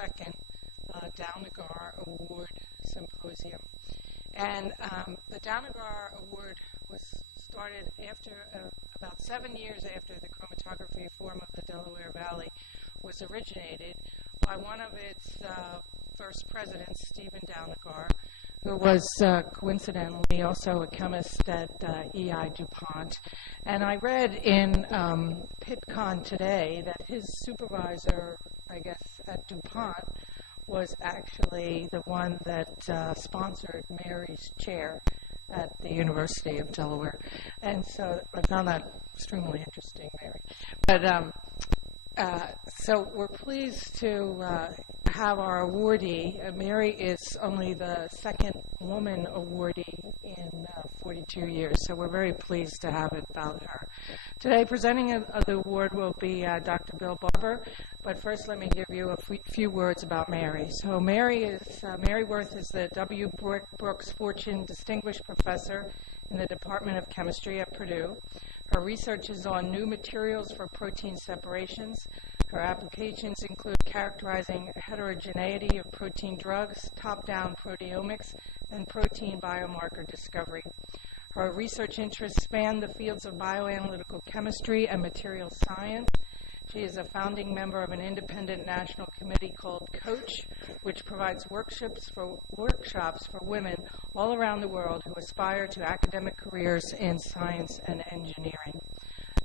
second Dal Nogare Award Symposium. And the Dal Nogare Award was started after about 7 years after the Chromatography Forum of the Delaware Valley was originated by one of its first presidents, Stephen Dal Nogare, who was coincidentally also a chemist at E.I. DuPont. And I read in Pittcon today that his supervisor, I guess, at DuPont was actually the one that sponsored Mary's chair at the University of Delaware. And so I found that extremely interesting, Mary. But so we're pleased to have our awardee. Mary is only the second woman awardee in 42 years, so we're very pleased to have it about her. Today, presenting the award will be Dr. Bill Barber, but first let me give you a few words about Mary. So Mary Wirth is the W. Brooks Fortune Distinguished Professor in the Department of Chemistry at Purdue. Her research is on new materials for protein separations. Her applications include characterizing heterogeneity of protein drugs, top-down proteomics, and protein biomarker discovery. Her research interests span the fields of bioanalytical chemistry and materials science. She is a founding member of an independent national committee called COACH, which provides workshops for women all around the world who aspire to academic careers in science and engineering.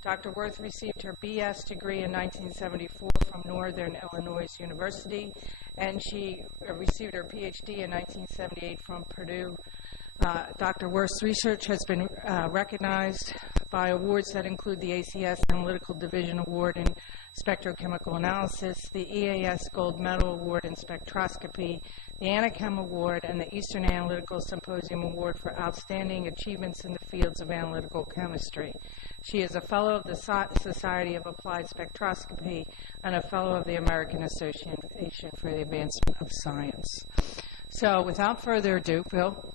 Dr. Wirth received her BS degree in 1974 from Northern Illinois University, and she received her PhD in 1978 from Purdue. Dr. Wirth's research has been recognized by awards that include the ACS Analytical Division Award in Spectrochemical Analysis, the EAS Gold Medal Award in Spectroscopy, the Anachem Award, and the Eastern Analytical Symposium Award for Outstanding Achievements in the Fields of Analytical Chemistry. She is a Fellow of the Society of Applied Spectroscopy and a Fellow of the American Association for the Advancement of Science. So without further ado, Bill.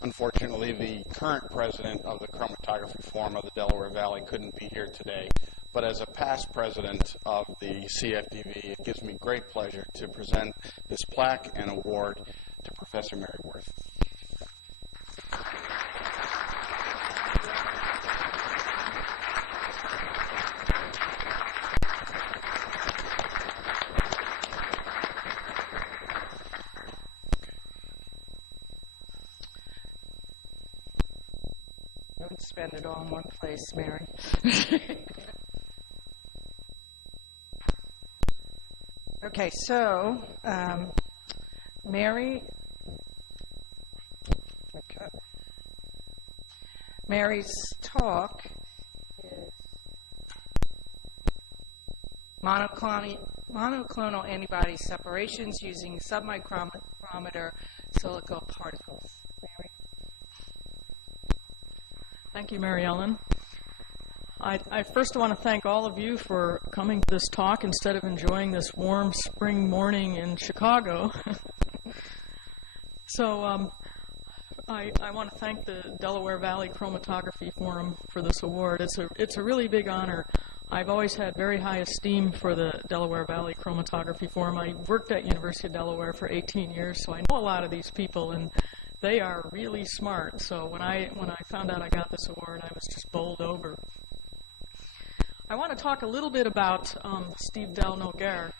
Unfortunately, the current president of the Chromatography Forum of the Delaware Valley couldn't be here today, but as a past president of the CFDV, it gives me great pleasure to present this plaque and award to Professor Mary Wirth. Don't spend it all in one place, Mary. Okay, so Mary's talk is monoclonal antibody separations using submicrometer silica particles. Mary? Thank you, Mary Ellen. I first want to thank all of you for coming to this talk instead of enjoying this warm spring morning in Chicago. So I want to thank the Delaware Valley Chromatography Forum for this award. It's a really big honor. I've always had very high esteem for the Delaware Valley Chromatography Forum. I worked at University of Delaware for 18 years, so I know a lot of these people, and they are really smart. So when I found out I got this award, I was just bowled over. I want to talk a little bit about Steve Dal Nogare.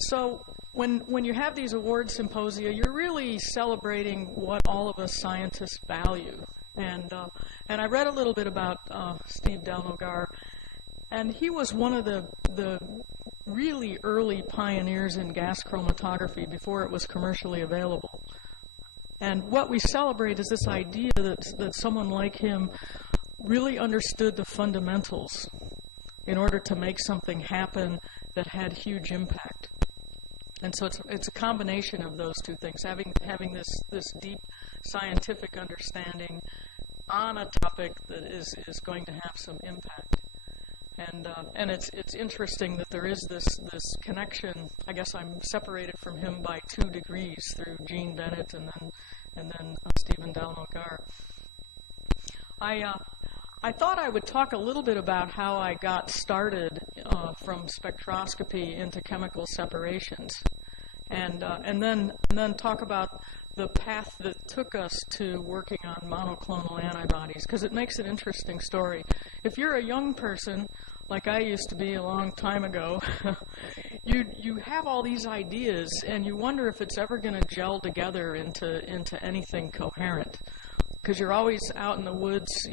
So when you have these award symposia, you're really celebrating what all of us scientists value. And I read a little bit about Steve Dal Nogare, and he was one of the really early pioneers in gas chromatography before it was commercially available. And what we celebrate is this idea that someone like him really understood the fundamentals in order to make something happen that had huge impact. And so it's a combination of those two things, having this deep scientific understanding on a topic that is going to have some impact. And it's interesting that there is this connection. I guess I'm separated from him by 2 degrees through Jean Bennett and then Stephen Dal Nogare. I thought I would talk a little bit about how I got started from spectroscopy into chemical separations, and then talk about the path that took us to working on monoclonal antibodies, because it makes an interesting story. If you're a young person, like I used to be a long time ago, you have all these ideas, and you wonder if it's ever going to gel together into anything coherent, because you're always out in the woods,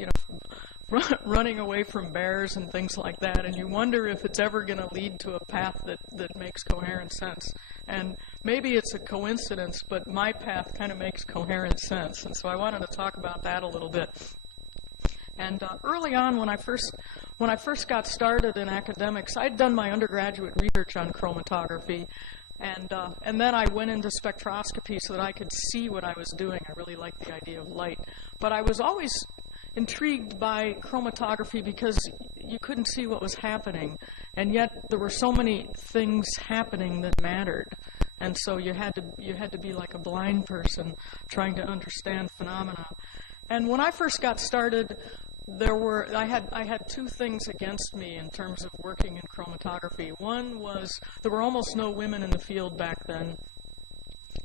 running away from bears and things like that, and you wonder if it's ever going to lead to a path that makes coherent sense. And maybe it's a coincidence, but my path kind of makes coherent sense, and so I wanted to talk about that a little bit. And early on, when I first got started in academics, I'd done my undergraduate research on chromatography, and then I went into spectroscopy so that I could see what I was doing. I really liked the idea of light, but I was always intrigued by chromatography because you couldn't see what was happening, and yet there were so many things happening that mattered, and so you had to be like a blind person trying to understand phenomena. And when I first got started, I had two things against me in terms of working in chromatography. One was there were almost no women in the field back then.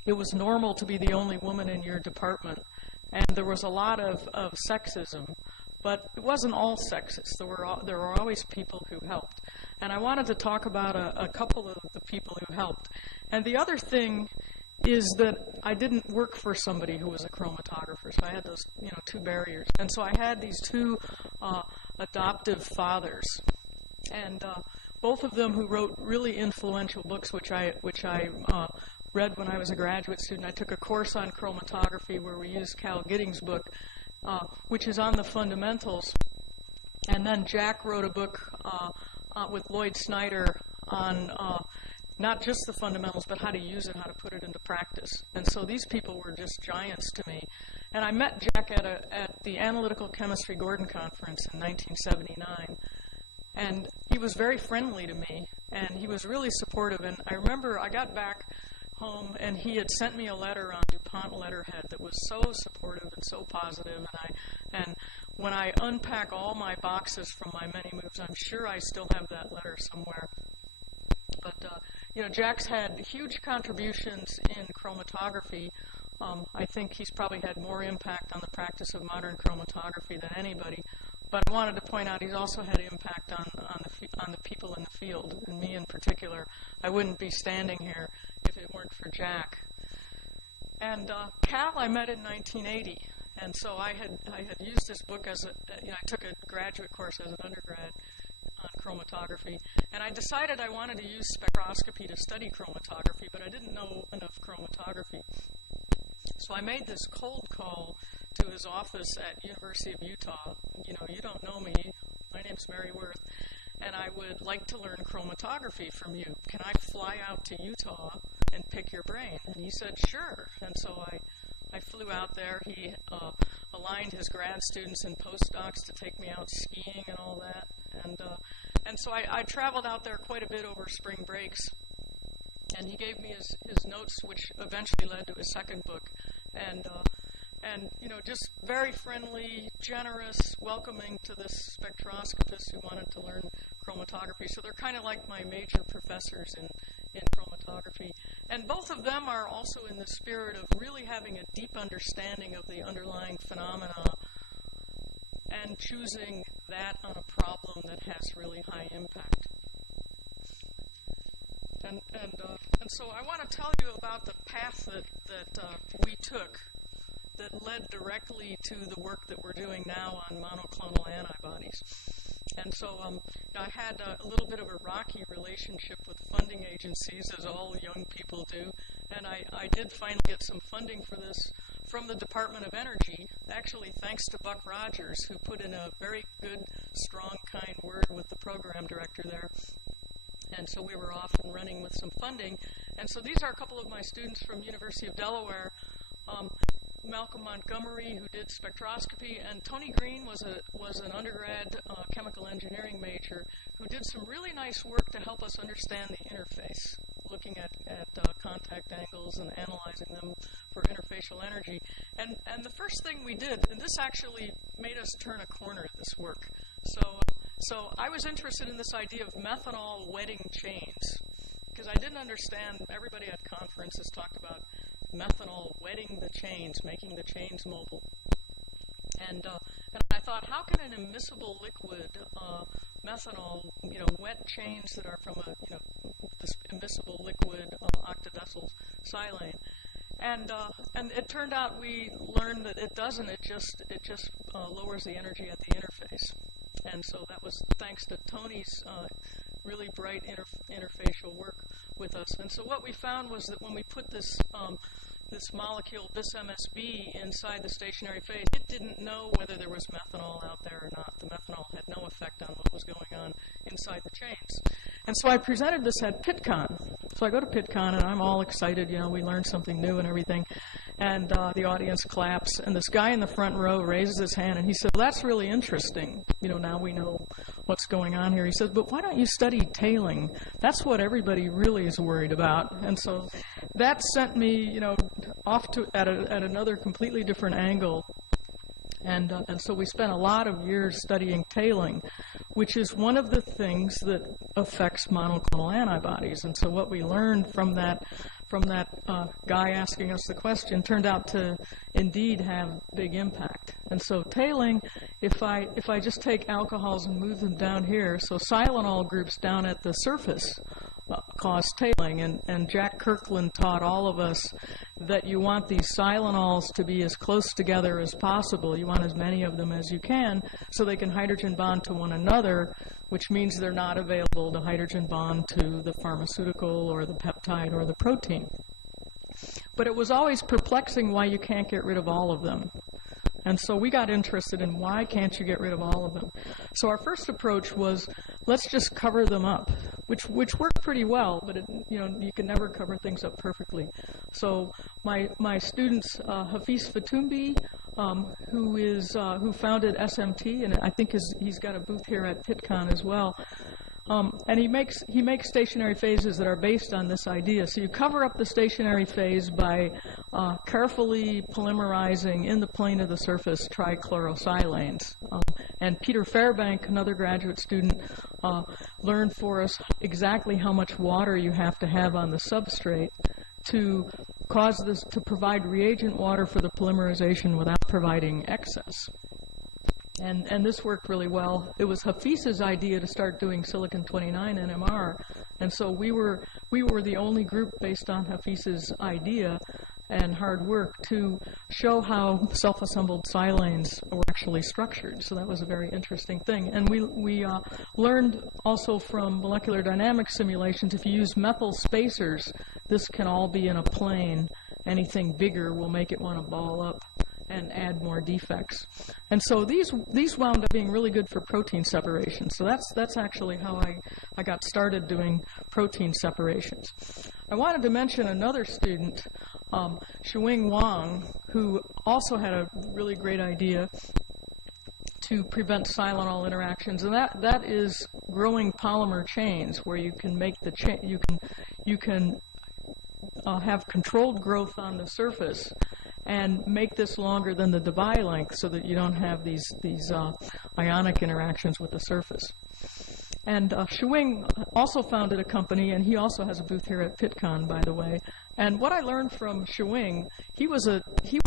It was normal to be the only woman in your department, and there was a lot of sexism, but it wasn't all sexist. There were always people who helped, and I wanted to talk about a couple of the people who helped. And the other thing is that I didn't work for somebody who was a chromatographer, so I had those two barriers. And so I had these two adoptive fathers, and both of them who wrote really influential books, which I read when I was a graduate student. I took a course on chromatography where we used Cal Gidding's book, which is on the fundamentals. And then Jack wrote a book with Lloyd Snyder on not just the fundamentals, but how to use it, how to put it into practice. And so these people were just giants to me. And I met Jack at the Analytical Chemistry Gordon Conference in 1979. And he was very friendly to me, and he was really supportive. And I remember I got back home, and he had sent me a letter on DuPont letterhead that was so supportive and so positive. And when I unpack all my boxes from my many moves, I'm sure I still have that letter somewhere. But Jack's had huge contributions in chromatography. I think he's probably had more impact on the practice of modern chromatography than anybody. But I wanted to point out he's also had impact on the people in the field, and me in particular. I wouldn't be standing here if it weren't for Jack. And Cal I met in 1980, and so I had used this book as I took a graduate course as an undergrad on chromatography, and I decided I wanted to use spectroscopy to study chromatography, but I didn't know enough chromatography. So I made this cold call to his office at University of Utah. You don't know me. My name's Mary Wirth, and I would like to learn chromatography from you. Can I fly out to Utah and pick your brain? And he said, sure. And so I flew out there. He aligned his grad students and postdocs to take me out skiing and all that. And so I traveled out there quite a bit over spring breaks. And he gave me his notes, which eventually led to his second book. And just very friendly, generous, welcoming to this spectroscopist who wanted to learn chromatography. So they're kind of like my major professors in chromatography. And both of them are also in the spirit of really having a deep understanding of the underlying phenomena and choosing that on a problem that has really high impact. And so I want to tell you about the path that we took that led directly to the work that we're doing now on monoclonal antibodies. And so I had a little bit of a rocky relationship with funding agencies, as all young people do, and I did finally get some funding for this from the Department of Energy, actually thanks to Buck Rogers, who put in a very good, strong, kind word with the program director there. And so we were off and running with some funding. And so these are a couple of my students from University of Delaware. Malcolm Montgomery, who did spectroscopy, and Tony Green was an undergrad chemical engineering major who did some really nice work to help us understand the interface, looking at at contact angles and analyzing them for interfacial energy. And the first thing we did, and this actually made us turn a corner in this work. So I was interested in this idea of methanol wetting chains, because I didn't understand. Everybody at conferences talked about methanol wetting the chains, making the chains mobile. And I thought, how can an immiscible liquid, methanol, wet chains that are from this immiscible liquid octadecyl silane? And it turned out we learned that it doesn't. It just lowers the energy at the interface. And so that was thanks to Tony's really bright interfacial work with us. And so what we found was that when we put this molecule, this MSB, inside the stationary phase, it didn't know whether there was methanol out there or not. The methanol had no effect on what was going on inside the chains. And so I presented this at Pittcon. So I go to Pittcon, and I'm all excited. We learned something new and everything. And the audience claps. And this guy in the front row raises his hand, and he said, well, that's really interesting. Now we know what's going on here. He says, but why don't you study tailing? That's what everybody really is worried about. And so that sent me, off to at another completely different angle. And so we spent a lot of years studying tailing, which is one of the things that affects monoclonal antibodies. And so what we learned from that guy asking us the question turned out to indeed have big impact. And so tailing, if I just take alcohols and move them down here, so silanol groups down at the surface cause tailing, and Jack Kirkland taught all of us that you want these silanols to be as close together as possible. You want as many of them as you can so they can hydrogen bond to one another, which means they're not available to hydrogen bond to the pharmaceutical or the peptide or the protein. But it was always perplexing why you can't get rid of all of them. And so we got interested in why can't you get rid of all of them. So our first approach was, let's just cover them up, which worked pretty well, but you can never cover things up perfectly. So my students, Hafiz Fatumbi, who founded SMT, and I think he's got a booth here at Pittcon as well. And he makes stationary phases that are based on this idea. So you cover up the stationary phase by carefully polymerizing in the plane of the surface trichlorosilanes. And Peter Fairbank, another graduate student, learned for us exactly how much water you have to have on the substrate to cause this to provide reagent water for the polymerization without providing excess. And this worked really well. It was Hafiz's idea to start doing silicon-29 NMR, and so we were the only group based on Hafiz's idea and hard work to show how self-assembled silanes were actually structured. So that was a very interesting thing. And we learned also from molecular dynamics simulations, if you use methyl spacers, this can all be in a plane. Anything bigger will make it want to ball up and add more defects. And so these wound up being really good for protein separation. So that's actually how I got started doing protein separations. I wanted to mention another student, Shuing Wang, who also had a really great idea to prevent silanol interactions, and that is growing polymer chains where you can make the you can have controlled growth on the surface and make this longer than the Debye length so that you don't have these ionic interactions with the surface. And Shuing also founded a company, and he also has a booth here at Pittcon, by the way. And what I learned from Shuing, he was an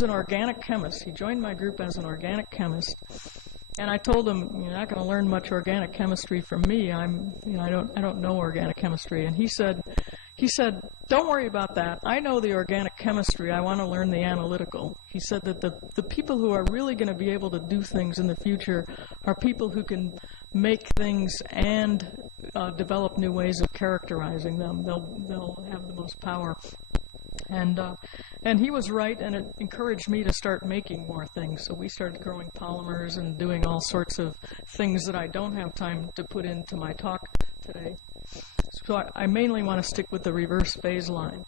organic chemist. He joined my group as an organic chemist. And I told him, you're not going to learn much organic chemistry from me. I don't know organic chemistry. And he said, don't worry about that. I know the organic chemistry. I want to learn the analytical. He said that the people who are really going to be able to do things in the future are people who can make things and develop new ways of characterizing them. They'll have the most power. And he was right, and it encouraged me to start making more things. So we started growing polymers and doing all sorts of things that I don't have time to put into my talk today. So I mainly want to stick with the reverse phase line.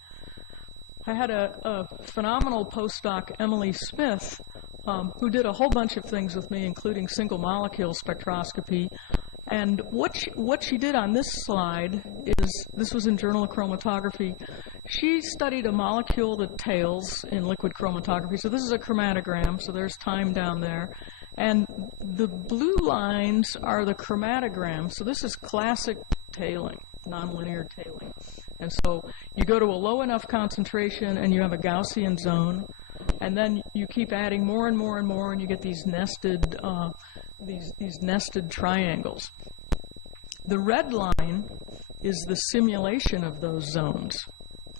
I had a phenomenal postdoc, Emily Smith, who did a whole bunch of things with me, including single molecule spectroscopy. And what she did on this slide is, this was in Journal of Chromatography, she studied a molecule that tails in liquid chromatography. So this is a chromatogram, so there's time down there. And the blue lines are the chromatograms. So this is classic tailing, nonlinear tailing. And so you go to a low enough concentration and you have a Gaussian zone, and then you keep adding more and more and more, and you get these nested, these nested triangles. The red line is the simulation of those zones.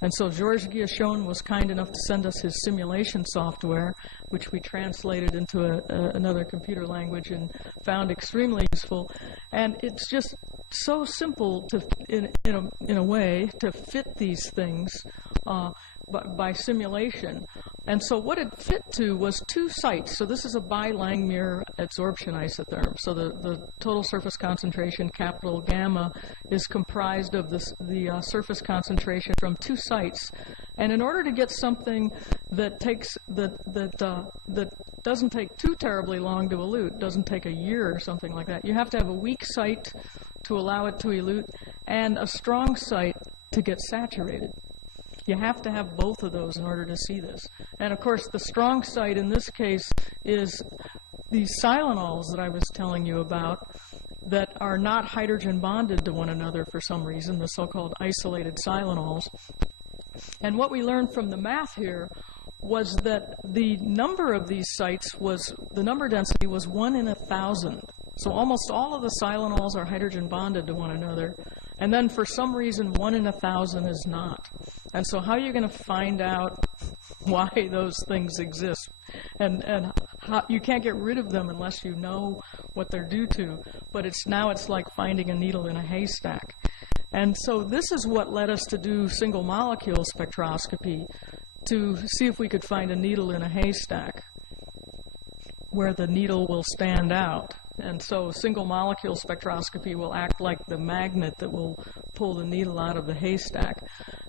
And so Georges Guillauchon was kind enough to send us his simulation software, which we translated into another computer language and found extremely useful. And it's just so simple to, in a way, to fit these things by simulation. And so what it fit to was 2 sites. So this is a bi-Langmuir adsorption isotherm. So the total surface concentration, capital gamma, is comprised of the surface concentration from 2 sites. And in order to get something that doesn't take too terribly long to elute, doesn't take a year or something like that, you have to have a weak site to allow it to elute and a strong site to get saturated. You have to have both of those in order to see this. And of course, the strong site in this case is these silanols that I was telling you about that are not hydrogen bonded to one another for some reason, the so-called isolated silanols. And what we learned from the math here was that the number of these sites the number density was 1 in 1,000. So almost all of the silanols are hydrogen bonded to one another. And then for some reason, 1 in 1,000 is not. And so how are you going to find out why those things exist? And how, you can't get rid of them unless you know what they're due to. But it's like finding a needle in a haystack. And so this is what led us to do single molecule spectroscopy, to see if we could find a needle in a haystack where the needle will stand out. And so single molecule spectroscopy will act like the magnet that will pull the needle out of the haystack.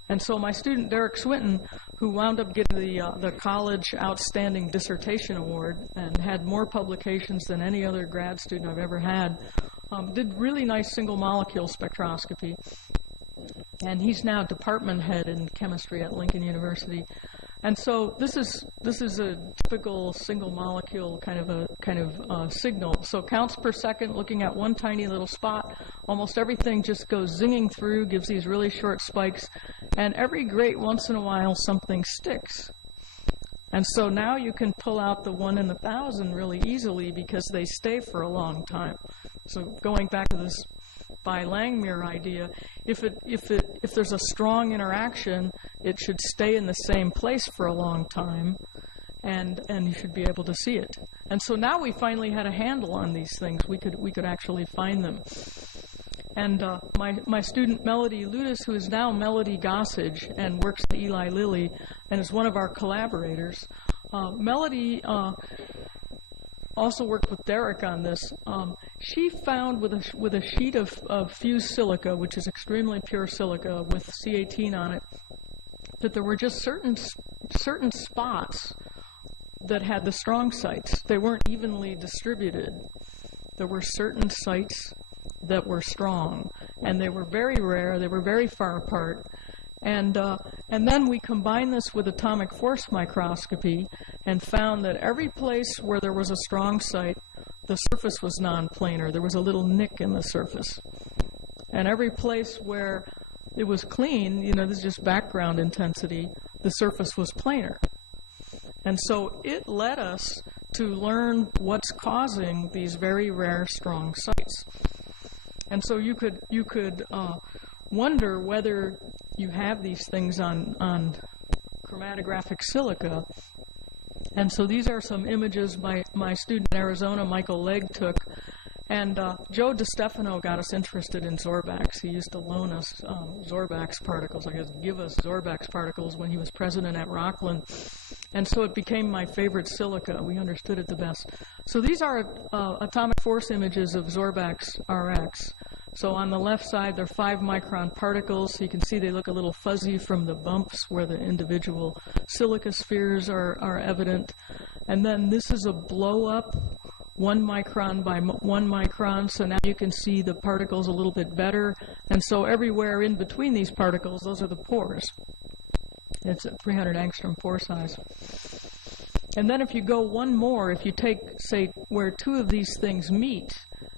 And so my student Derek Swinton, who wound up getting the college outstanding dissertation award and had more publications than any other grad student I've ever had, did really nice single molecule spectroscopy. And he's now department head in chemistry at Lincoln University. And so this is a typical single molecule kind of signal. So counts per second, looking at one tiny little spot. Almost everything just goes zinging through, gives these really short spikes, and every great once in a while something sticks. And so now you can pull out the 1 in 1,000 really easily because they stay for a long time. So going back to this bi-Langmuir idea, if there's a strong interaction, it should stay in the same place for a long time, and you should be able to see it. And so now we finally had a handle on these things. We could actually find them. And my student Melody Ludis, who is now Melody Gossage and works at Eli Lilly and is one of our collaborators, Melody also worked with Derek on this. She found with a sheet of fused silica, which is extremely pure silica with C18 on it, that there were just certain spots that had the strong sites. They weren't evenly distributed. There were certain sites that were strong, and they were very rare. They were very far apart. And then we combined this with atomic force microscopy and found that every place where there was a strong site, the surface was non-planar. There was a little nick in the surface. And every place where it was clean, this is just background intensity, the surface was planar. And so it led us to learn what's causing these very rare strong sites. And so you could wonder whether you have these things on chromatographic silica. And so these are some images my student in Arizona, Michael Legg, took. And Joe DiStefano got us interested in Zorbax. He used to loan us Zorbax particles, I guess give us Zorbax particles when he was president at Rockland. And so it became my favorite silica. We understood it the best. So these are atomic force images of Zorbax RX. So on the left side, they're 5-micron particles. So you can see they look a little fuzzy from the bumps where the individual silica spheres are evident. And then this is a blow-up, 1 micron by 1 micron. So now you can see the particles a little bit better. And so everywhere in between these particles, those are the pores. It's a 300 angstrom pore size. And then if you go one more, if you take, say, where two of these things meet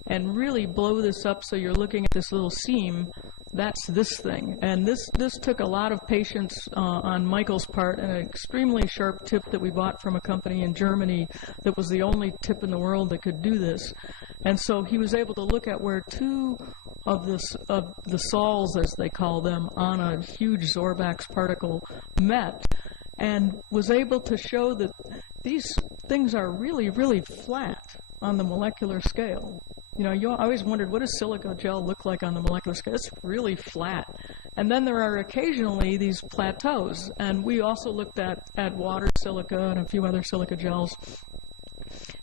and really blow this up so you're looking at this little seam, that's this thing. And this took a lot of patience on Michael's part, and an extremely sharp tip that we bought from a company in Germany that was the only tip in the world that could do this. And so he was able to look at where two of the sols, as they call them, on a huge Zorbax particle met, and was able to show that these things are really, really flat on the molecular scale. You know, I always wondered, what does silica gel look like on the molecular scale? It's really flat. And then there are occasionally these plateaus. And we also looked at water silica and a few other silica gels.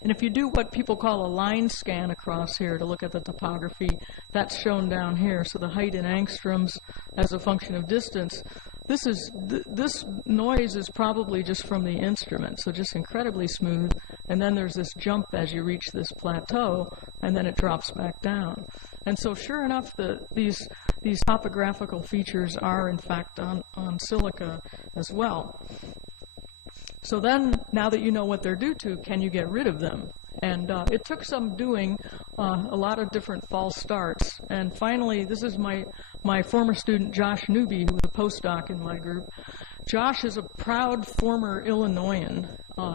And if you do what people call a line scan across here to look at the topography, that's shown down here. So the height in angstroms as a function of distance. This noise is probably just from the instrument, so just incredibly smooth. And then there's this jump as you reach this plateau, and then it drops back down. And so sure enough, these topographical features are in fact on silica as well. So then, now that you know what they're due to, can you get rid of them? And it took some doing, a lot of different false starts. And finally, this is my former student, Josh Newby, who was a postdoc in my group. Josh is a proud former Illinoisan,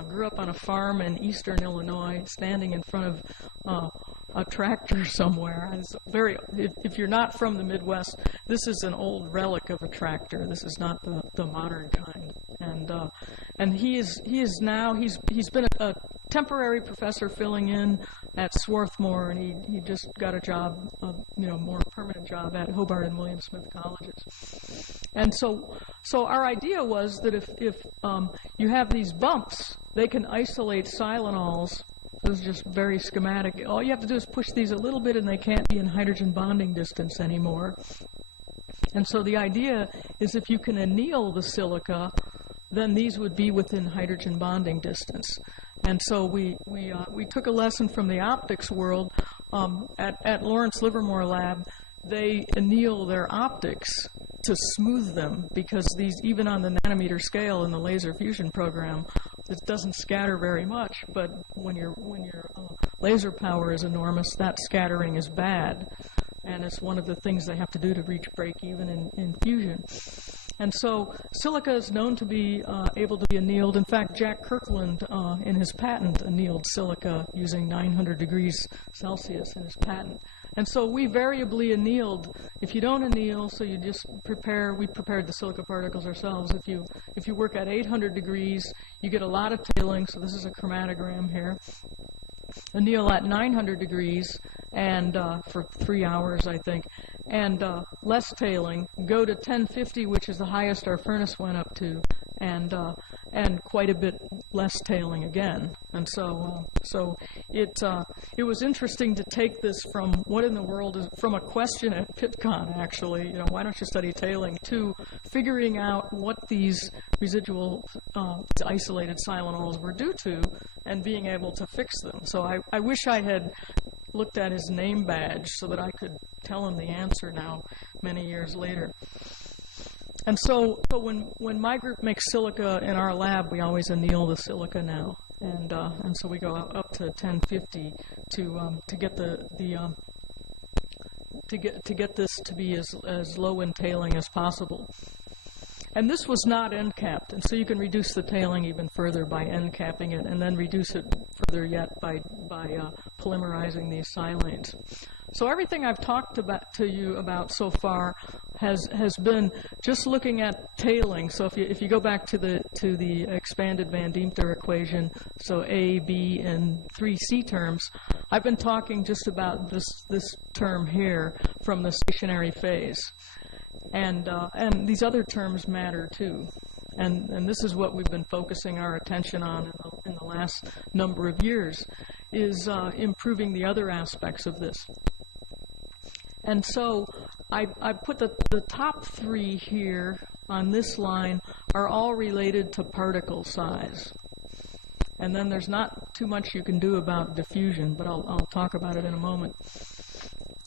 grew up on a farm in eastern Illinois, standing in front of a tractor somewhere. If you're not from the Midwest, this is an old relic of a tractor. This is not the modern kind. And he's been a temporary professor filling in at Swarthmore, and he just got a job, more permanent job at Hobart and William Smith colleges. And so our idea was that if you have these bumps, they can isolate silanols. It was just very schematic. All you have to do is push these a little bit, and they can't be in hydrogen bonding distance anymore. And so the idea is if you can anneal the silica, then these would be within hydrogen bonding distance. And so we took a lesson from the optics world. At Lawrence Livermore Lab, they anneal their optics to smooth them, because these, even on the nanometer scale in the laser fusion program, it doesn't scatter very much, but when your laser power is enormous, that scattering is bad. And it's one of the things they have to do to reach break even in fusion. And so silica is known to be able to be annealed. In fact, Jack Kirkland, in his patent, annealed silica using 900 degrees Celsius in his patent. And so we variably annealed. If you don't anneal, so you just we prepared the silica particles ourselves. If you work at 800 degrees, you get a lot of tailing. So this is a chromatogram here. Anneal at 900 degrees and for 3 hours, I think, and less tailing. Go to 1050, which is the highest our furnace went up to, and quite a bit less tailing again. And so it was interesting to take this from what in the world is, from a question at Pittcon, actually, why don't you study tailing, to figuring out what these residual isolated silanols were due to and being able to fix them. So I wish I had looked at his name badge so that I could tell him the answer now, many years later. And so when my group makes silica in our lab, we always anneal the silica now, and so we go up to 1050 to get to get this to be as low in tailing as possible. And this was not end capped, and so you can reduce the tailing even further by end capping it, and then reduce it further yet by polymerizing these silanes. So everything I've talked to you about so far has been just looking at tailing. So if you go back to the expanded Van Diemter equation, so A, B, and 3 C terms, I've been talking just about this term here from the stationary phase. And these other terms matter too. And this is what we've been focusing our attention on in the last number of years, is improving the other aspects of this. And so I put the top 3 here on this line are all related to particle size. And then there's not too much you can do about diffusion, but I'll talk about it in a moment.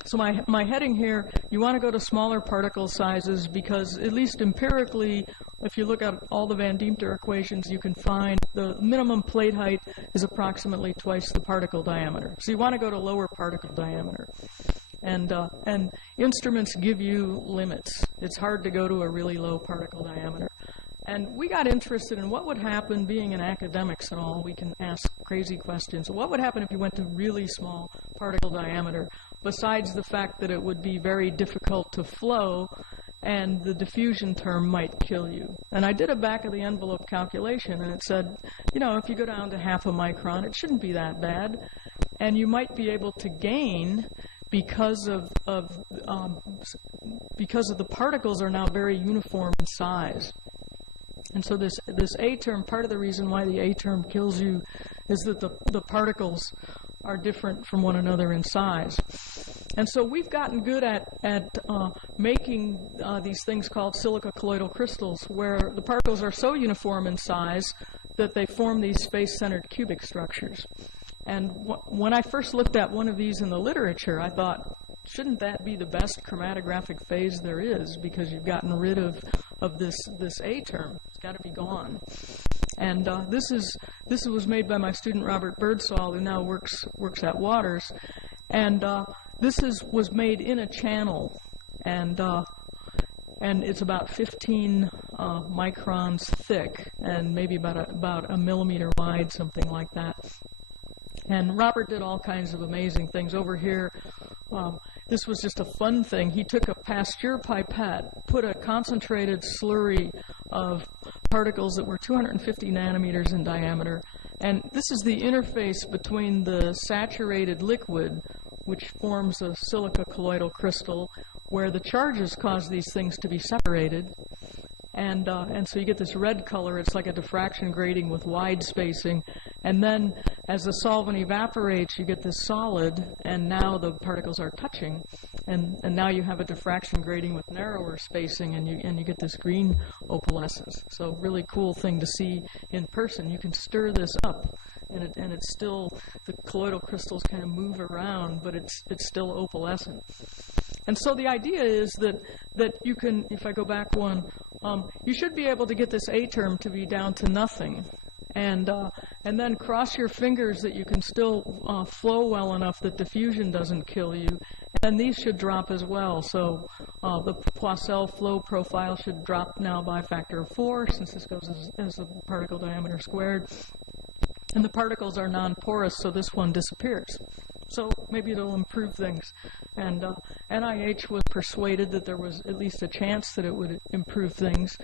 So my heading here, you want to go to smaller particle sizes because, at least empirically, if you look at all the Van Deemter equations, you can find the minimum plate height is approximately twice the particle diameter. So you want to go to lower particle diameter. And instruments give you limits. It's hard to go to a really low particle diameter. And we got interested in what would happen, being in academics and all, we can ask crazy questions. What would happen if you went to really small particle diameter, besides the fact that it would be very difficult to flow and the diffusion term might kill you? And I did a back-of-the-envelope calculation, and it said, you know, if you go down to half a micron, it shouldn't be that bad. And you might be able to gain because of the particles are now very uniform in size. And so this A term, part of the reason why the A term kills you is that the particles are different from one another in size. And so we've gotten good at making these things called silica colloidal crystals, where the particles are so uniform in size that they form these space-centered cubic structures. And when I first looked at one of these in the literature, I thought, shouldn't that be the best chromatographic phase there is, because you've gotten rid of this A term. It's got to be gone. And this was made by my student Robert Birdsall, who now works at Waters. And this was made in a channel, and it's about 15 microns thick, and maybe about a millimeter wide, something like that. And Robert did all kinds of amazing things. Over here, this was just a fun thing. He took a Pasteur pipette, put a concentrated slurry of particles that were 250 nanometers in diameter, and this is the interface between the saturated liquid, which forms a silica colloidal crystal, where the charges cause these things to be separated. And so you get this red color. It's like a diffraction grating with wide spacing. And then as the solvent evaporates, you get this solid, and now the particles are touching. And now you have a diffraction grating with narrower spacing, and you get this green opalescence. So really cool thing to see in person. You can stir this up, and it's still, the colloidal crystals kind of move around, but it's still opalescent. And so the idea is that you can, if I go back one, you should be able to get this A term to be down to nothing. And then cross your fingers that you can still flow well enough that diffusion doesn't kill you. And these should drop as well. So the Poisson flow profile should drop now by a factor of 4, since this goes as the particle diameter squared. And the particles are non-porous, so this one disappears. So maybe it'll improve things. And NIH was persuaded that there was at least a chance that it would improve things.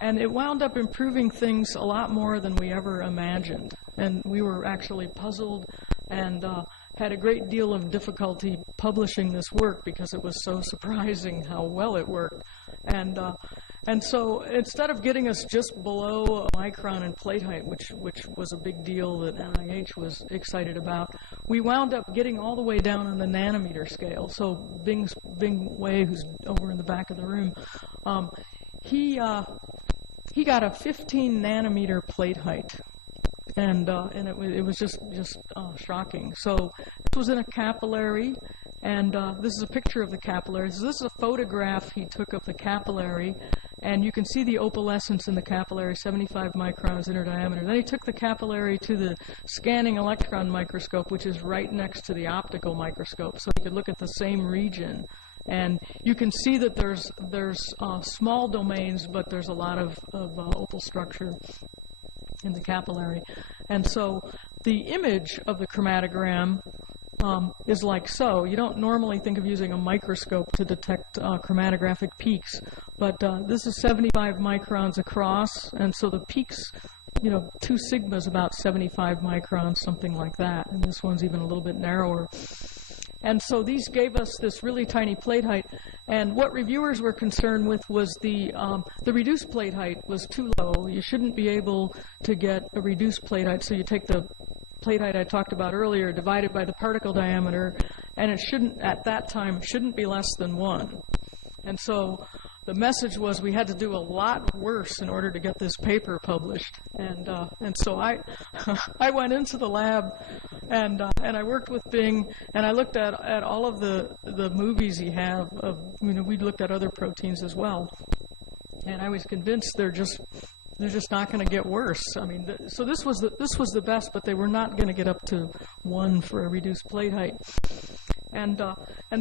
And it wound up improving things a lot more than we ever imagined. And we were actually puzzled and had a great deal of difficulty publishing this work because it was so surprising how well it worked. And so instead of getting us just below a micron in plate height, which was a big deal that NIH was excited about, we wound up getting all the way down on the nanometer scale. So Bing Wei, who's over in the back of the room, he got a 15 nanometer plate height. And it was just shocking. So this was in a capillary, and this is a picture of the capillary. So this is a photograph he took of the capillary, and you can see the opalescence in the capillary, 75 microns inner diameter. Then he took the capillary to the scanning electron microscope, which is right next to the optical microscope, so he could look at the same region. And you can see that there's small domains, but there's a lot of opal structure in the capillary. And so the image of the chromatogram is like so. You don't normally think of using a microscope to detect chromatographic peaks, but this is 75 microns across, and so the peaks, 2 sigma is about 75 microns, something like that, and this one's even a little bit narrower. And so these gave us this really tiny plate height, and what reviewers were concerned with was the reduced plate height was too low. You shouldn't be able to get a reduced plate height, so you take the plate height I talked about earlier, divided by the particle diameter, and it shouldn't, at that time, shouldn't be less than 1. And so the message was we had to do a lot worse in order to get this paper published. And so I went into the lab And I worked with Bing, and I looked at all of the movies he had of, we looked at other proteins as well. And I was convinced they're just not going to get worse. I mean, so this was the best, but they were not going to get up to 1 for a reduced plate height. And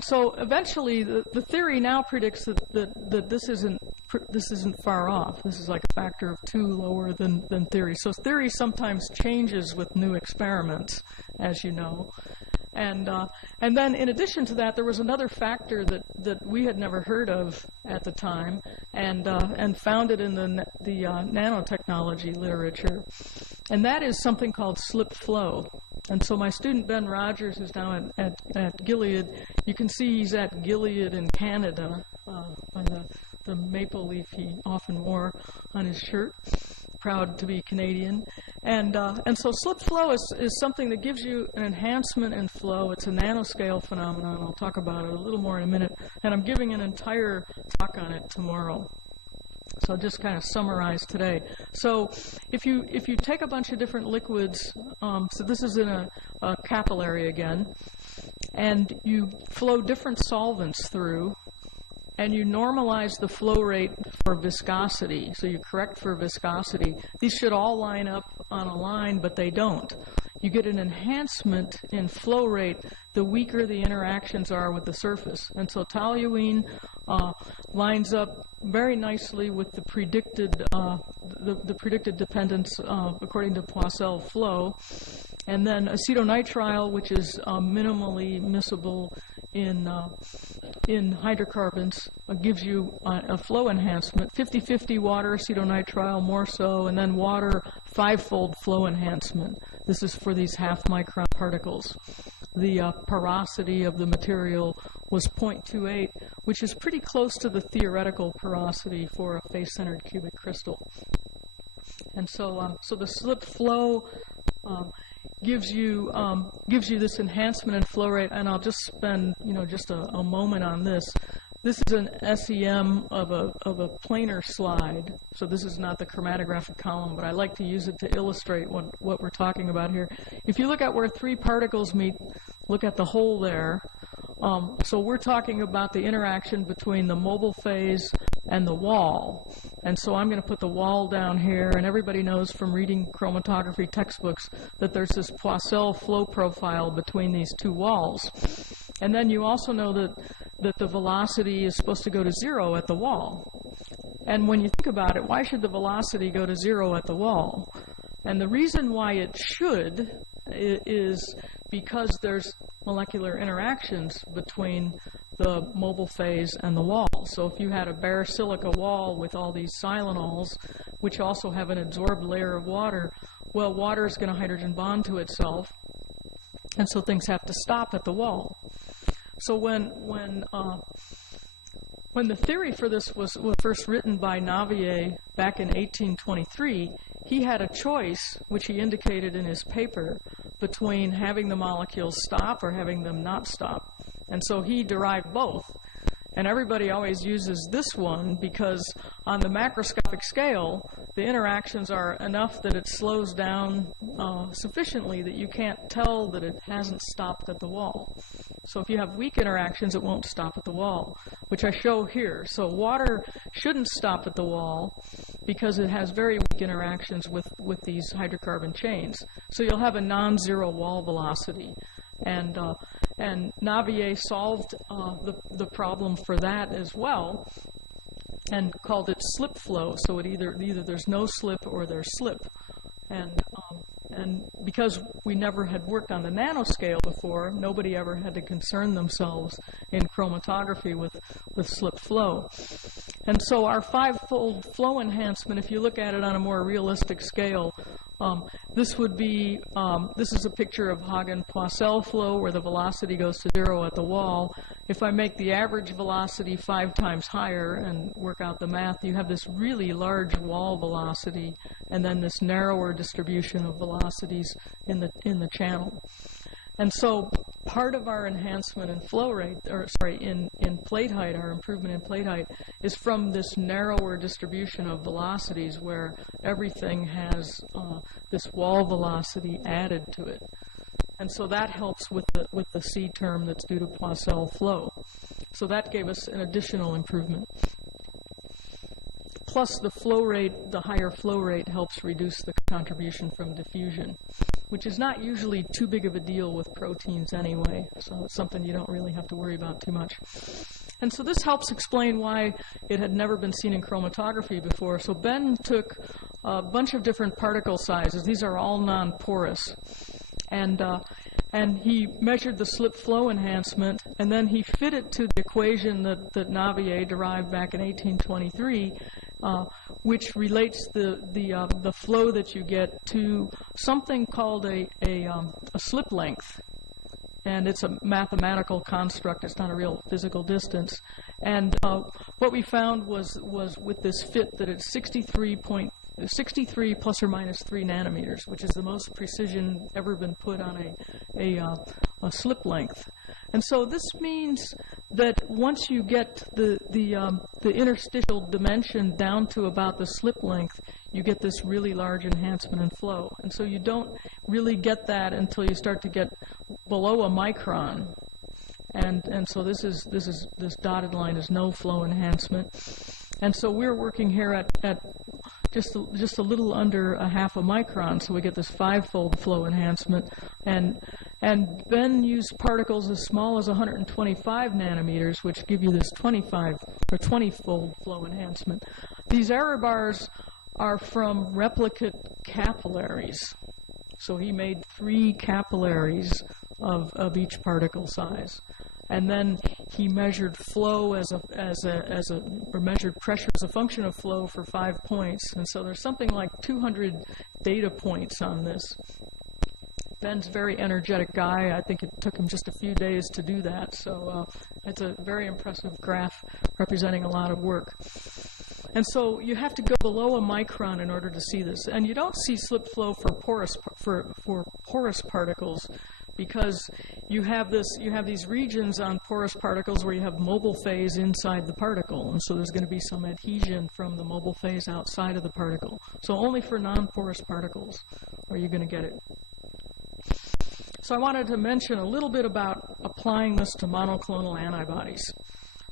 so eventually, the theory now predicts that this isn't far off. This is like a factor of 2 lower than theory. So theory sometimes changes with new experiments, as you know. And then in addition to that, there was another factor that we had never heard of at the time, and found it in the nanotechnology literature, and that is something called slip flow. And so my student Ben Rogers, who's now at Gilead, you can see he's at Gilead in Canada by the maple leaf he often wore on his shirt. Proud to be Canadian. And so slip flow is something that gives you an enhancement in flow. It's a nanoscale phenomenon. I'll talk about it a little more in a minute. And I'm giving an entire talk on it tomorrow. So I'll just kind of summarize today. So if you take a bunch of different liquids, so this is in a capillary again, and you flow different solvents through, and you normalize the flow rate for viscosity, so you correct for viscosity. These should all line up on a line, but they don't. You get an enhancement in flow rate the weaker the interactions are with the surface. And so toluene lines up very nicely with the predicted dependence according to Poiseuille flow. And then acetonitrile, which is minimally miscible in hydrocarbons, gives you a flow enhancement. 50-50 water, acetonitrile more so, and then water 5-fold flow enhancement. This is for these half-micron particles. The porosity of the material was 0.28, which is pretty close to the theoretical porosity for a face-centered cubic crystal. And so the slip flow gives you this enhancement in flow rate, and I'll just spend just a moment on this. This is an SEM of a planar slide, so this is not the chromatographic column, but I like to use it to illustrate what we're talking about here. If you look at where 3 particles meet, look at the hole there. So we're talking about the interaction between the mobile phase and the wall. And so I'm going to put the wall down here, and everybody knows from reading chromatography textbooks that there's this Poiseuille flow profile between these 2 walls. And then you also know that the velocity is supposed to go to 0 at the wall. And when you think about it, why should the velocity go to 0 at the wall? And the reason why it should is because there's molecular interactions between the mobile phase and the wall. So if you had a bare silica wall with all these silanols, which also have an adsorbed layer of water, well, water is going to hydrogen bond to itself, and so things have to stop at the wall. So when the theory for this was first written by Navier back in 1823, he had a choice, which he indicated in his paper, between having the molecules stop or having them not stop. And so he derived both. And everybody always uses this one because on the macroscopic scale, the interactions are enough that it slows down sufficiently that you can't tell that it hasn't stopped at the wall. So if you have weak interactions, it won't stop at the wall, which I show here. So water shouldn't stop at the wall because it has very weak interactions with these hydrocarbon chains. So you'll have a non-zero wall velocity. And Navier solved the problem for that as well and called it slip flow. So it either there's no slip or there's slip. And because we never had worked on the nanoscale before, nobody ever had to concern themselves in chromatography with slip flow. And so our 5-fold flow enhancement, if you look at it on a more realistic scale, this would be, this is a picture of Hagen-Poiseuille flow where the velocity goes to 0 at the wall. If I make the average velocity 5 times higher and work out the math, you have this really large wall velocity and then this narrower distribution of velocities in the channel. And so part of our enhancement in flow rate, in plate height, our improvement in plate height, is from this narrower distribution of velocities where everything has this wall velocity added to it. And so that helps with the C term that's due to Poisson flow. So that gave us an additional improvement. Plus the flow rate, the higher flow rate helps reduce the contribution from diffusion, which is not usually too big of a deal with proteins anyway. So it's something you don't really have to worry about too much. And so this helps explain why it had never been seen in chromatography before. So Ben took a bunch of different particle sizes. These are all non-porous. And he measured the slip flow enhancement, and then he fit it to the equation that Navier derived back in 1823, which relates the flow that you get to something called a slip length. And it's a mathematical construct. It's not a real physical distance. And what we found was with this fit that it's 63 plus or minus 3 nanometers, which is the most precision ever been put on a slip length. And so this means that once you get the interstitial dimension down to about the slip length, you get this really large enhancement in flow. And so you don't really get that until you start to get below a micron. And so this dotted line is no flow enhancement. And so we're working here at just a little under a half a micron, so we get this 5-fold flow enhancement. And Ben used particles as small as 125 nanometers, which give you this 25 or 20-fold flow enhancement. These error bars are from replicate capillaries. So he made 3 capillaries of each particle size. And then he measured flow or measured pressure as a function of flow for 5 points. And so there's something like 200 data points on this. Ben's a very energetic guy. I think it took him just a few days to do that. So it's a very impressive graph representing a lot of work. And so you have to go below a micron in order to see this. And you don't see slip flow for porous particles, because you have these regions on porous particles where you have mobile phase inside the particle, and so there's going to be some adhesion from the mobile phase outside of the particle. So only for non-porous particles are you going to get it. So I wanted to mention a little bit about applying this to monoclonal antibodies.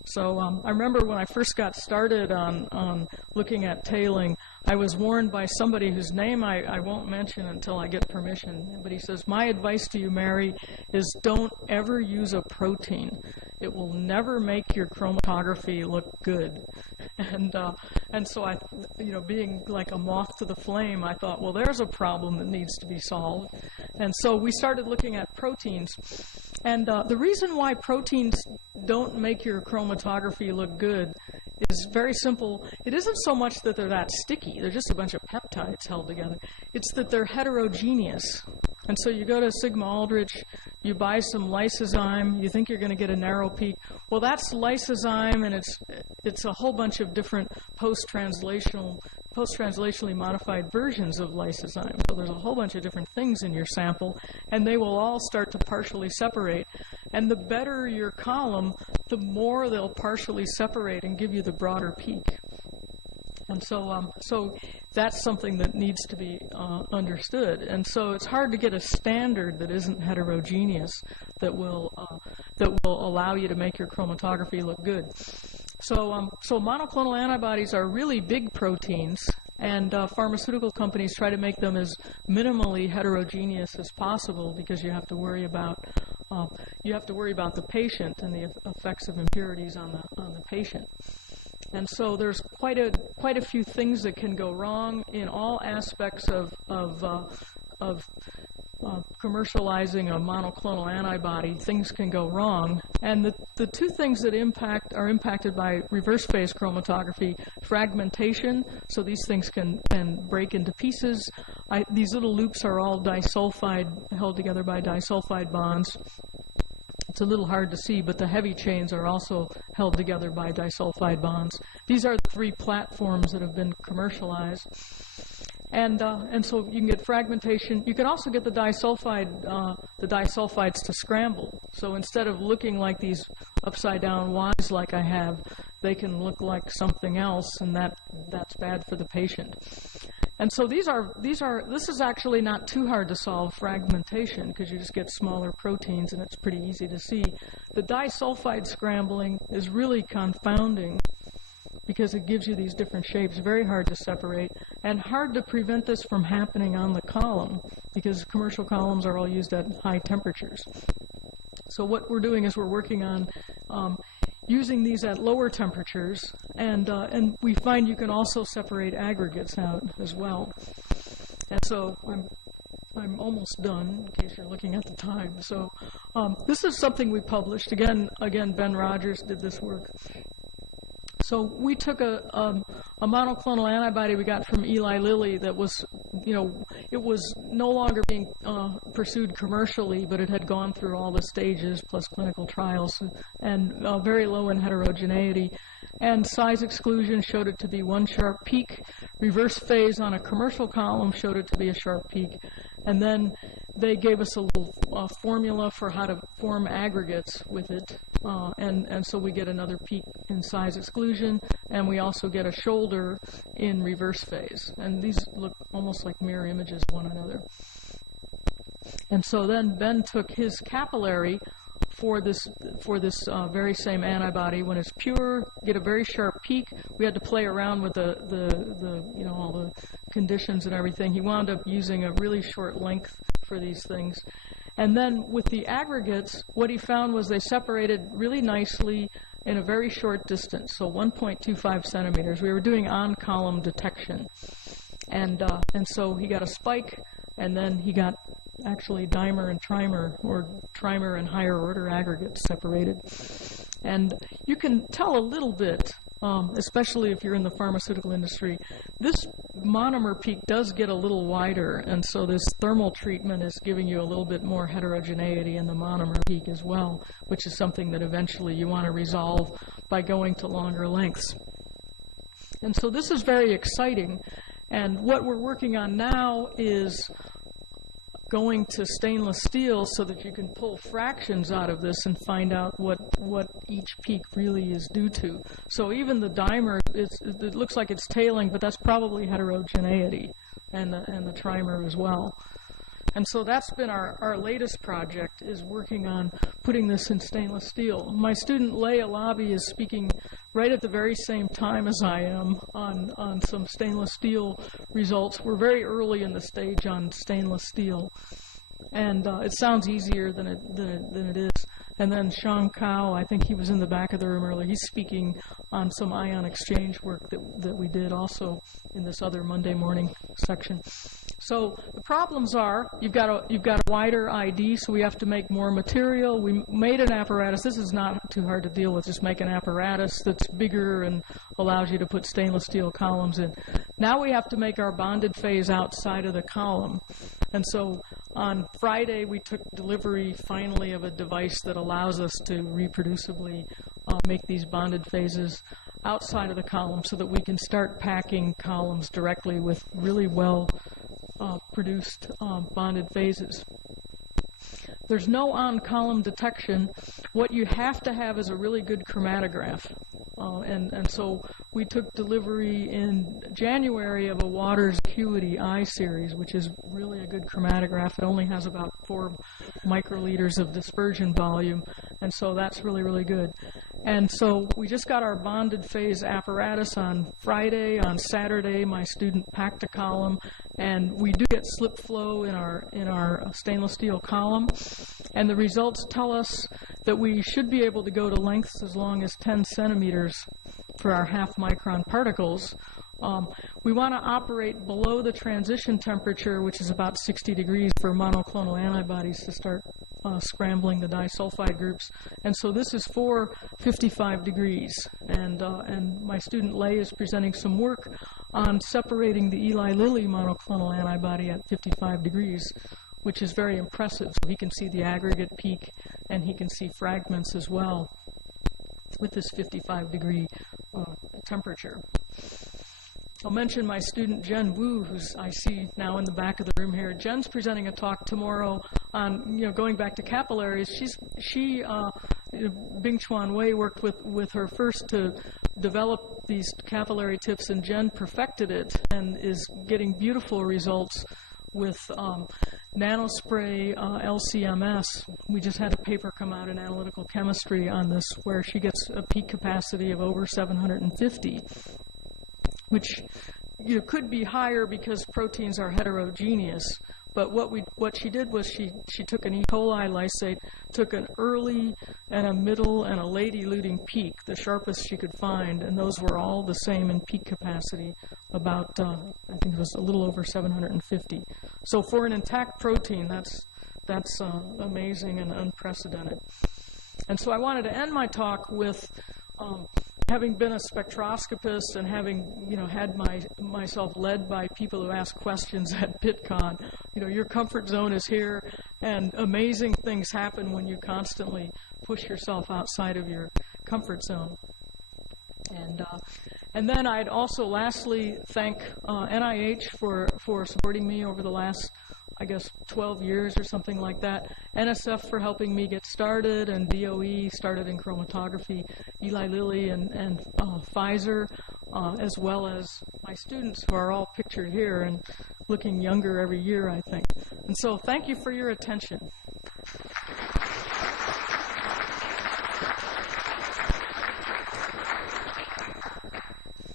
So I remember when I first got started on looking at tailing, I was warned by somebody whose name I won't mention until I get permission. But he says, my advice to you, Mary, is don't ever use a protein. It will never make your chromatography look good. And so I, being like a moth to the flame, I thought, well, there's a problem that needs to be solved. And so we started looking at proteins. And the reason why proteins don't make your chromatography look good is very simple. It isn't so much that they're that sticky. They're just a bunch of peptides held together. It's that they're heterogeneous. And so you go to Sigma Aldrich, you buy some lysozyme, you think you're going to get a narrow peak. Well, that's lysozyme, and it's a whole bunch of different post-translationally modified versions of lysozyme. So there's a whole bunch of different things in your sample, and they will all start to partially separate. And the better your column, the more they'll partially separate and give you the broader peak. And so that's something that needs to be understood. And so it's hard to get a standard that isn't heterogeneous that will allow you to make your chromatography look good. So monoclonal antibodies are really big proteins, and pharmaceutical companies try to make them as minimally heterogeneous as possible because you have to worry about the patient and the effects of impurities on the patient. And so there's quite a few things that can go wrong in all aspects of commercializing a monoclonal antibody. Things can go wrong, and the two things that are impacted by reverse phase chromatography: fragmentation, so these things can break into pieces. These little loops are all disulfide, held together by disulfide bonds. It's a little hard to see, but the heavy chains are also held together by disulfide bonds. These are the 3 platforms that have been commercialized. And so you can get fragmentation. You can also get the disulfides to scramble. So instead of looking like these upside down Ys like I have, they can look like something else, and that's bad for the patient. And so this is actually not too hard to solve fragmentation because you just get smaller proteins and it's pretty easy to see. The disulfide scrambling is really confounding because it gives you these different shapes, very hard to separate, and hard to prevent this from happening on the column because commercial columns are all used at high temperatures. So what we're doing is we're working on using these at lower temperatures, and we find you can also separate aggregates out as well. And so I'm almost done, in case you're looking at the time. So this is something we published. Again, Ben Rogers did this work. So we took a monoclonal antibody we got from Eli Lilly that was, it was no longer being pursued commercially, but it had gone through all the stages plus clinical trials and very low in heterogeneity. And size exclusion showed it to be one sharp peak. Reverse phase on a commercial column showed it to be a sharp peak. And then they gave us a little formula for how to form aggregates with it. And so we get another peak in size exclusion, and we also get a shoulder in reverse phase. And these look almost like mirror images of one another. And so then Ben took his capillary for this very same antibody. When it's pure, get a very sharp peak. We had to play around with all the conditions and everything. He wound up using a really short length for these things. And then with the aggregates, what he found was they separated really nicely in a very short distance, so 1.25 centimeters. We were doing on-column detection. And so he got a spike, and then he got actually dimer and trimer, or trimer and higher order aggregates separated. And you can tell a little bit, especially if you're in the pharmaceutical industry, this monomer peak does get a little wider, and so this thermal treatment is giving you a little bit more heterogeneity in the monomer peak as well, which is something that eventually you want to resolve by going to longer lengths. And so this is very exciting, and what we're working on now is going to stainless steel so that you can pull fractions out of this and find out what each peak really is due to. So even the dimer, it looks like it's tailing, but that's probably heterogeneity, and the trimer as well. And so that's been our latest project, is working on putting this in stainless steel. My student Leah Lobby is speaking right at the very same time as I am on some stainless steel results. We're very early in the stage on stainless steel, and it sounds easier than it is. And then Sean Kao, I think he was in the back of the room earlier. He's speaking on some ion exchange work that we did also in this other Monday morning section. So the problems are you've got a wider ID, so we have to make more material. We made an apparatus. This is not too hard to deal with. Just make an apparatus that's bigger and allows you to put stainless steel columns in. Now we have to make our bonded phase outside of the column. And so on Friday we took delivery finally of a device that allows us to reproducibly make these bonded phases outside of the column so that we can start packing columns directly with really well produced bonded phases. There's no on-column detection. What you have to have is a really good chromatograph. And so we took delivery in January of a Waters Acuity I series, which is really a good chromatograph. It only has about 4 microliters of dispersion volume, and so that's really, really good. And so we just got our bonded phase apparatus on Friday. On Saturday, my student packed a column, and we do get slip flow in our stainless steel column. And the results tell us that we should be able to go to lengths as long as 10 centimeters for our half-micron particles. We want to operate below the transition temperature, which is about 60 degrees for monoclonal antibodies to start scrambling the disulfide groups. And so this is for 55 degrees. And my student Leigh is presenting some work on separating the Eli Lilly monoclonal antibody at 55 degrees, which is very impressive. So he can see the aggregate peak, and he can see fragments as well with this 55-degree temperature. I'll mention my student Jen Wu, who's I see now in the back of the room here. Jen's presenting a talk tomorrow on going back to capillaries. Bing Chuan Wei worked with her first to developed these capillary tips, and Jen perfected it and is getting beautiful results with nanospray LCMS. We just had a paper come out in Analytical Chemistry on this where she gets a peak capacity of over 750, which could be higher because proteins are heterogeneous. But what she did was she took an E. coli lysate, took an early and a middle and a late eluting peak, the sharpest she could find, and those were all the same in peak capacity, about, I think it was a little over 750. So for an intact protein, that's amazing and unprecedented. And so I wanted to end my talk with having been a spectroscopist and having, had myself led by people who ask questions at Pittcon, your comfort zone is here, and amazing things happen when you constantly push yourself outside of your comfort zone. And then I'd also lastly thank NIH for supporting me over the last, I guess, 12 years or something like that. NSF for helping me get started, and DOE started in chromatography, Eli Lilly and Pfizer, as well as my students who are all pictured here and looking younger every year, I think. And so thank you for your attention.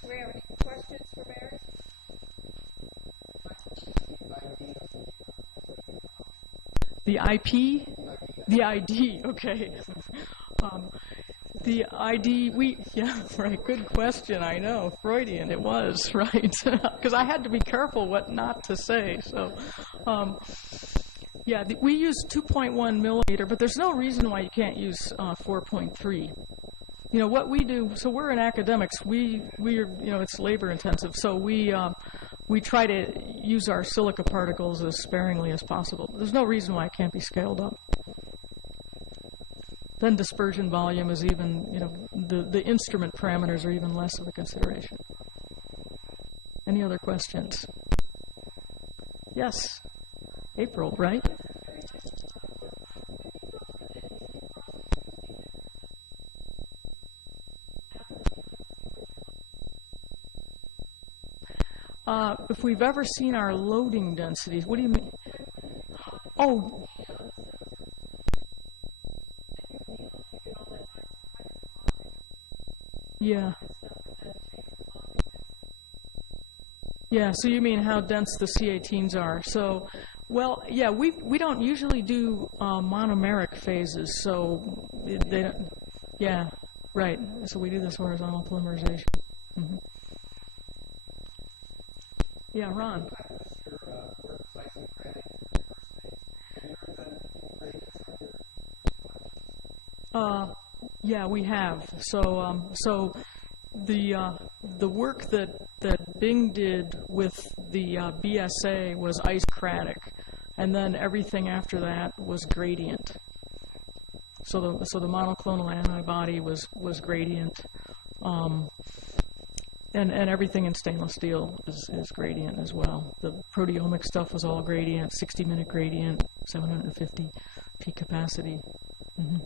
Do we have any questions for Mary? The IP? The ID, okay. The ID, yeah, right, good question, I know. Freudian, it was, right. Because I had to be careful what not to say, so. Yeah, we use 2.1 millimeter, but there's no reason why you can't use 4.3. What we do, so we're in academics, we're, it's labor intensive, so we try to use our silica particles as sparingly as possible. There's no reason why it can't be scaled up. Then dispersion volume is even, the instrument parameters are even less of a consideration. Any other questions? Yes, April, right? If we've ever seen our loading densities, what do you mean? Oh. Yeah. Yeah, so you mean how dense the C18s are. So, well, yeah, we don't usually do monomeric phases, so they don't, yeah, right. So we do this horizontal polymerization. Mm-hmm. Yeah, Ron. Yeah, we have. So, the work that Bing did with the BSA was isocratic, and then everything after that was gradient. So the monoclonal antibody was gradient. And everything in stainless steel is gradient as well. The proteomic stuff was all gradient, 60-minute gradient, 750 peak capacity. Mm-hmm.